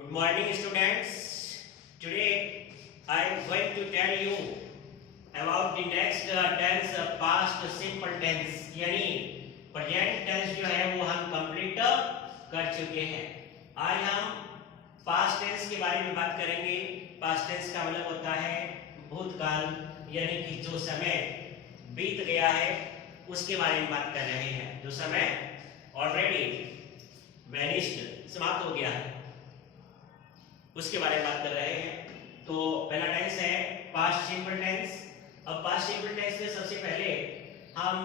Good morning, students. Today I am going to tell you about the next tense, past simple tense. यानी present tense जो है वो हम complete कर चुके हैं. आज हम पास्ट टेंस के बारे में बात करेंगे. पास्ट टेंस का मतलब होता है भूतकाल, यानी कि जो समय बीत गया है उसके बारे में बात कर रहे हैं. जो समय ऑलरेडी वैनिश्ड, समाप्त हो गया है, उसके बारे में बात कर रहे हैं. तो पहला टेंस है पास्ट सिंपल टेंस. अब पास्ट सिंपल टेंस में सबसे पहले हम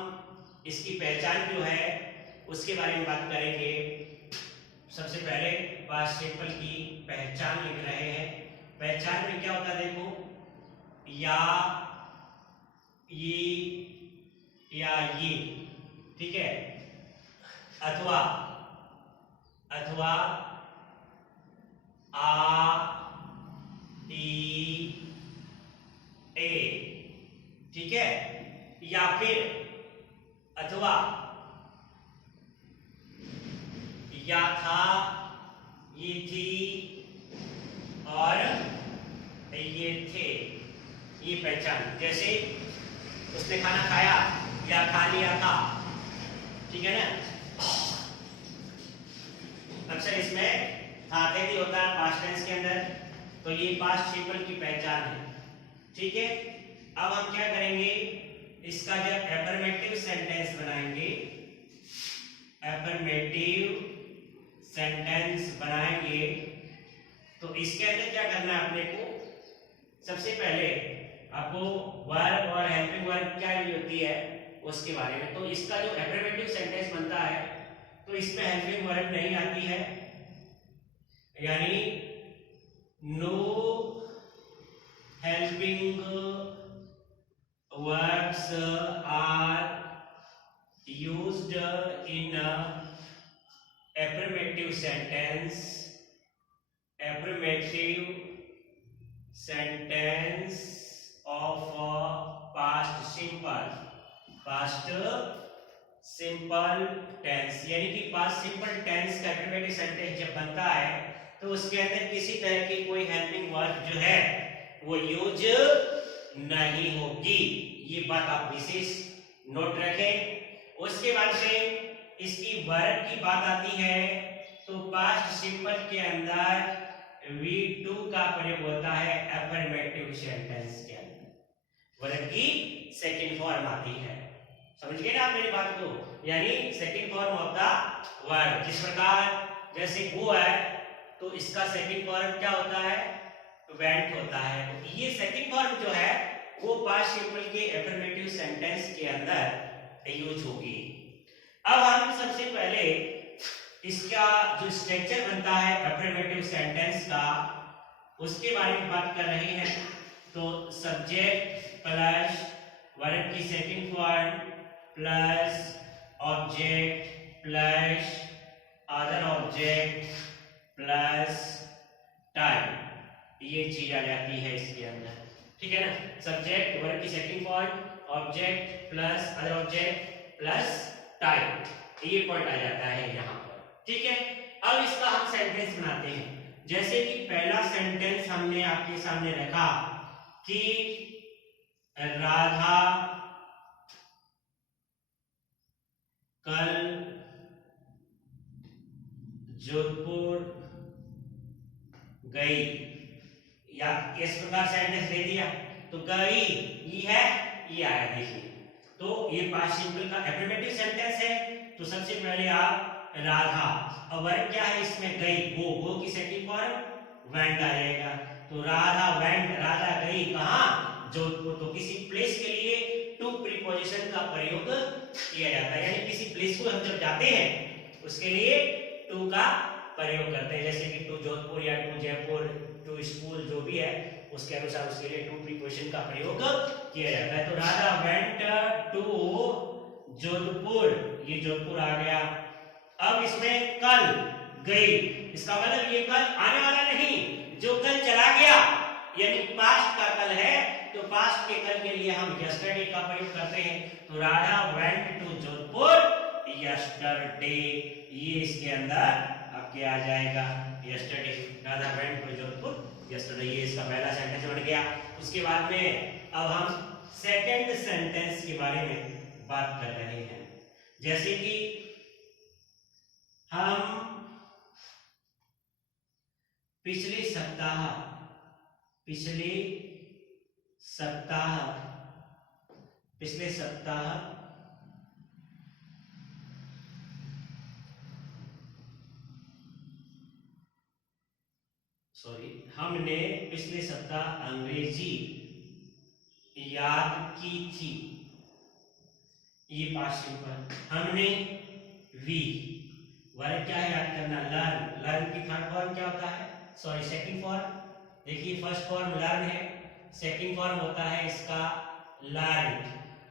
इसकी पहचान जो है उसके बारे में बात करेंगे. सबसे पहले पास्ट सिंपल की पहचान लिख रहे हैं. पहचान में क्या होता है देखो, या, ये, ठीक है, अथवा, आ, ई, ए, ठीक है, या फिर अथवा या था, ये थी और ये थे. ये पहचान, जैसे उसने खाना खाया या खा लिया था, ठीक है ना. अक्सर इसमें था थे भी होता है पास्ट टेंस के अंदर. तो ये पास्ट सिंपल की पहचान है, ठीक है. अब हम क्या करेंगे, इसका जब एफर्मेटिव सेंटेंस बनाएंगे, एफर्मेटिव सेंटेंस बनाएंगे तो इसके अंदर क्या करना है अपने को. सबसे पहले आपको वर्ब और हेल्पिंग वर्ब क्या होती है उसके बारे में. तो इसका जो एफर्मेटिव सेंटेंस बनता है तो इसमें हेल्पिंग वर्ब नहीं आती है, यानी no helping verbs are used in affirmative sentence. Affirmative sentence of past simple tense. यानी कि past simple tense का affirmative sentence जब बनता है तो उसके अंदर किसी तरह की कोई हेल्पिंग वर्ब जो है वो यूज नहीं होगी. ये बात आप विशेष नोट रखें. उसके बाद से इसकी वर्ब की बात आती है तो पास्ट सिंपल के अंदर V2 का प्रयोग होता है अफर्मेटिव सेंटेंस के अंदर. वर्ब की सेकंड फॉर्म आती है. समझ गए ना आप मेरी बात को, यानी second form of the verb. जिस प्रकार जैसे गो है तो इसका सेकंड फॉर्म क्या होता है, वेंट होता है. तो ये सेकंड फॉर्म जो है वो पास्ट सिंपल के अफर्मेटिव सेंटेंस के अंदर यूज होगी. अब हम सबसे पहले इसका जो स्ट्रक्चर बनता है अफर्मेटिव सेंटेंस का उसके बारे में बात कर रहे हैं. तो सब्जेक्ट प्लस वर्ब की second form plus object plus other object plus time, ये चीज आ जाती है इसके अंदर, ठीक है ना. सब्जेक्ट वर्ब की second form object plus other object plus time, ये पॉइंट आ जाता है यहाँ पर, ठीक है. अब इसका हम सेंटेंस बनाते हैं. जैसे कि पहला सेंटेंस हमने आपके सामने रखा कि राधा कल जोधपुर गई, या इस प्रकार सेंटेंस दे दिया तो गई ये है, ये आया. देखिए तो ये पास्ट सिंपल का एफर्मेटिव सेंटेंस है. तो सबसे पहले आप राधा, और वर्ब क्या है इसमें गई, गो की सेकंड फॉर्म वेंट आ जाएगा. तो राधा वेंट, राधा गई कहां, जोधपुर. तो किसी प्लेस के लिए टू प्रीपोजिशन का प्रयोग किया जाता है, यानी किसी प्लेस को हम जब जाते हैं उसके लिए टू का प्रयोग करते हैं. जैसे कि टू जोधपुर या टू जयपुर, टू स्कूल, जो भी है उसके अनुसार उसके लिए टू प्रीपोजिशन का प्रयोग किया जाता है. तो राधा वेंट टू जोधपुर, ये जोधपुर आ गया. अब इसमें कल गई, इसका मतलब ये कल आने वाला नहीं, जो कल चला गया, यानी पास्ट का कल है. तो पास्ट के कल के लिए हम यस्टरडे का प्रयोग करते हैं. तो Radha went to Jodhpur yesterday, ये इसके अंदर अब क्या आ जाएगा, yesterday Radha went to Jodhpur yesterday, ये इसका पहला सेंटेंस बन गया। उसके बाद में अब हम सेकंड सेंटेंस के बारे में बात कर रहे हैं। जैसे कि हम पिछले सप्ताह हमने पिछले सप्ताह अंग्रेजी याद की थी। ये पास्ट सिंपल। हमने वी वर्ब क्या है याद करना, लर्न की थर्ड फॉर्म क्या होता है, सेकंड फॉर्म। देखिए फर्स्ट फॉर्म लर्न है, सेकंड फॉर्म होता है इसका लर्न,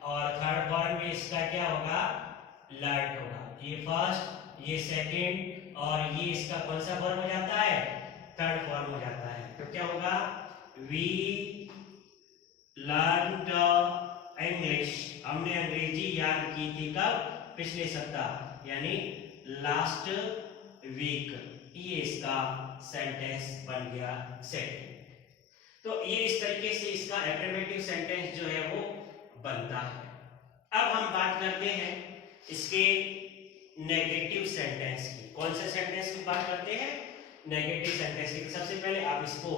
और थर्ड फॉर्म में इसका क्या होगा, लर्न होगा। ये फर्स्ट, ये सेकंड, और ये इसका कौन सा फॉर्म हो जाता है, थर्ड फॉर्म हो जाता है। तो क्या होगा, वी लर्नड इंग्लिश, हमने अंग्रेजी याद की थी कब, पिछले सप्ताह, यानी लास्ट वीक। ये इसका सेंटेंस बन गया सेकंड। तो ये इस तरीके से इसका एफर्मेटिव सेंटेंस जो है वो बनता है। अब हम बात करते हैं इसके नेगेटिव सेंटेंस की। कौन से सेंटेंस की बात करते हैं, नेगेटिव सेंटेंस की। सबसे पहले आप इसको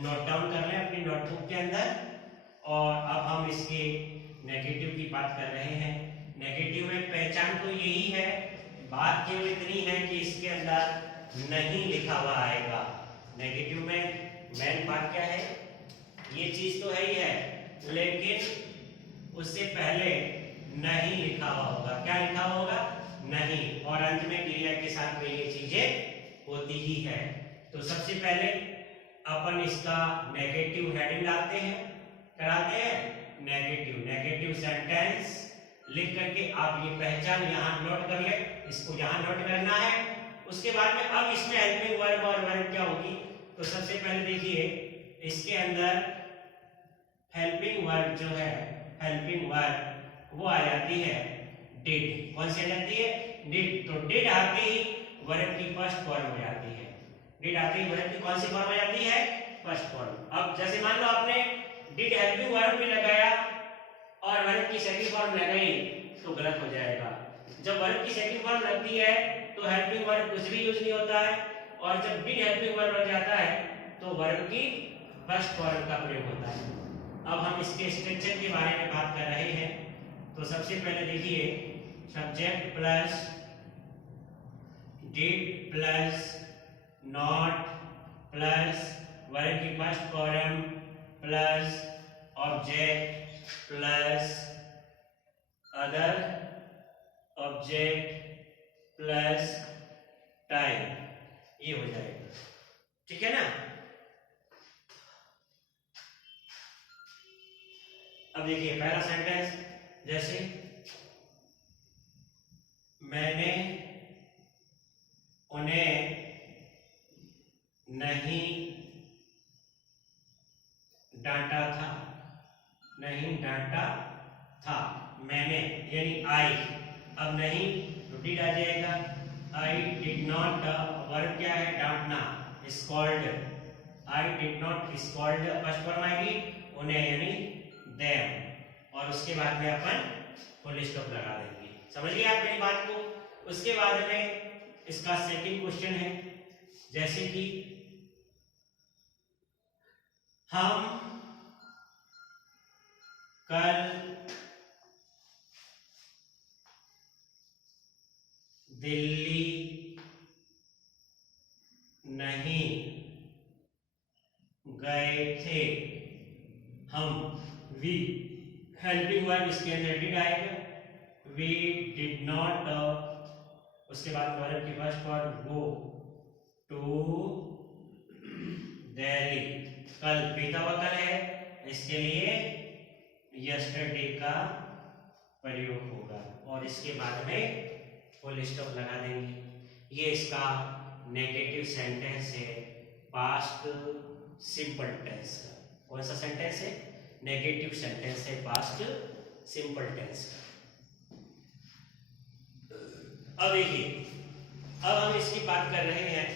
नोट डाउन कर लें अपनी नोटबुक के अंदर, और अब हम इसके नेगेटिव की बात कर रहे हैं। नेगेटिव में पहचान तो यही है, बात केवल इतनी है कि इसके अंदर नहीं लिखा हुआ आएगा। नेगेटिव में मेन बात क्या है, ये चीज तो है ही है, लेकिन उससे पहले नहीं लिखा हुआ होगा। क्या लिखा हुआ होगा, नहीं, और अंत में क्रिया के साथ में ये चीजें होती ही है। तो सबसे पहले अपन इसका नेगेटिव हेडिंग डालते हैं, कराते हैं नेगेटिव सेंटेंस लिख करके आप ये पहचान यहाँ नोट कर ले, इसको यहाँ नोट करना है। उसके बाद में अब इसमें हेल्पिंग वर्ब और वर्ब क्या होगी, तो सबसे पहले देखिए इसके अंदर हेल्पिंग वर्ब जो है, हेल्पिंग वर्ब वो आ जाती है डिड। कौन सी आ जाती है, डिड। तो डिड आते ही वर्ब की फर्स्ट फॉर्म हो जाती है, डिड आते ही वर्ब की कौन सी फॉर्म हो जाती है, फर्स्ट फॉर्म। अब जैसे मान लो आपने डिड हेल्पिंग वर्ब भी लगाया और वर्ब की सेकंड फॉर्म लगाई तो गलत हो जाएगा। जब वर्ब की सेकंड फॉर्म लगती है तो हेल्पिंग वर्ब कुछ भी यूज नहीं होता है, और जब डिड हेल्पिंग वर्ब लग जाता है तो वर्ब की फर्स्ट फॉर्म का प्रयोग होता है। अब हम इसके स्ट्रक्चर के बारे में बात कर रहे हैं। तो सबसे पहले देखिए subject plus did plus not plus verb की first form plus object plus other object plus time, ये हो जाएगा। ठीक है ना। अब देखिए पहला सेंटेंस, जैसे मैंने उन्हें नहीं डांटा था, नहीं डांटा था, मैंने यानी आई। अब नहीं तो डिड आ जाएगा, आई डिड नॉट, वर्ब क्या है, डांटना, scold, I did not scold, first form आएगी उन्हें यानी देम, और उसके बाद में अपन फुल स्टॉप लगा देंगे। समझ गए आप मेरी बात को। उसके बाद में इसका सेकंड क्वेश्चन है, जैसे कि हम कल दिल्ली नहीं गए थे। हम वी हेल्पिंग वर्ब इसके अंदर डिड आएगा, वी डिड नॉट, उसके बाद वर्ब की first form go to Delhi, कल बीता हुआ कल है, इसके लिए यस्टरडे का प्रयोग होगा, और इसके बाद में फुल स्टॉप लगा देंगे। ये इसका नेगेटिव सेंटेंस है पास्ट सिंपल टेंस का। कौन सा सेंटेंस है, नेगेटिव सेंटेंस है पास्ट सिंपल टेंस का। अब देखिए अब हम इसकी बात कर रहे हैं